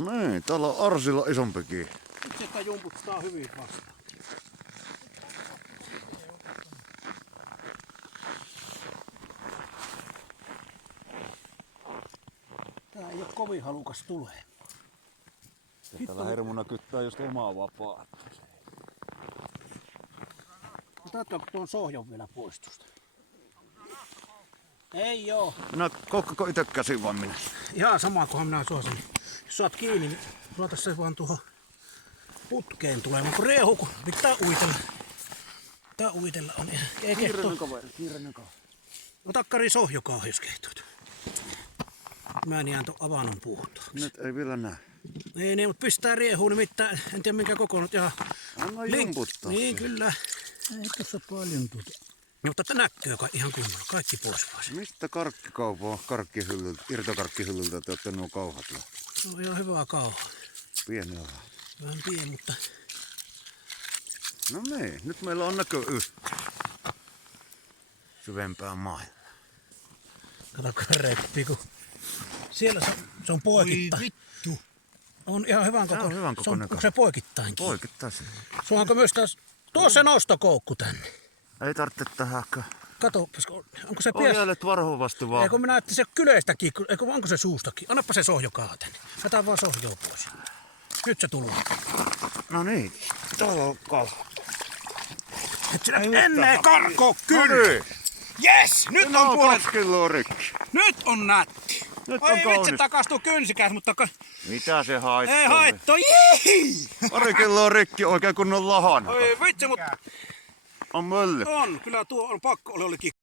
No niin, täällä on arsilla isompikin. Nyt sitä jumputtaa hyvin vastaan. Tää ei oo kovin halukas tulee. Täällä hermuna kyttää just omaa vapaata. Otatko tuon sohjon vielä pois tuosta? Ei oo. Minä kokkako ite käsin vaan minä? Ihan sama kunhan minä suosin. Jos saat kiinni, niin luota se vaan tuohon putkeen tulemaan. Kun riehu, kun pitää uitella. Pitää uitella on. Ei kehto. Kiireinen kaveri. Ota Kari sohjokaa, jos kehtoit. Mä en jään tuon avannon puhtaaksi. Nyt ei vielä näe. Ei niin, mutta pistää riehuun nimittäin. En tiedä minkä kokonut ihan. Anna jumputtaa. Niin se. kyllä. Ei tuossa paljon Mutta että näkyy ihan kunnolla. Kaikki pois vaan. Mistä karkkikaupaa, irtokarkkihyllyltä te olette nuo kauhat jo? Se on ihan hyvää kauhaa. Pieni ala. Vähän pieni, mutta No niin, nyt meillä on näkö syvempää maailmaa. kato reppi, kun siellä se on poikittain. vittu. On ihan hyvän Se on kokoinen. hyvän kokoinen Onko se poikittainkin? Poikittaisi. Suonko myös taas tuossa nostokoukku tänne? Ei tarvitse tähäkään. Kato, onko se pies? Ohjailet varhovasti vaan. Eikö minä näytti se kyleistäkin, eikö onko se suustakin? Annappa se sohjokaa tänne. Jätän vaan sohjoa pois. Nyt se tulee. No niin, täällä on kauha. Et sinä ennen karkoo kyllä! Yes! Nyt No on puolet. 2 kiloa rikki. Nyt on nätti. Nyt Oi on vitsi, kaunis. takastuu kynsikäs, mutta Mitä se haittaa? ei haittaa. Jii! 2 kiloa rikki oikein kunnon lahana. Oi vitsi, mutta On mölly. on. Kyllä tuo on pakko olikin.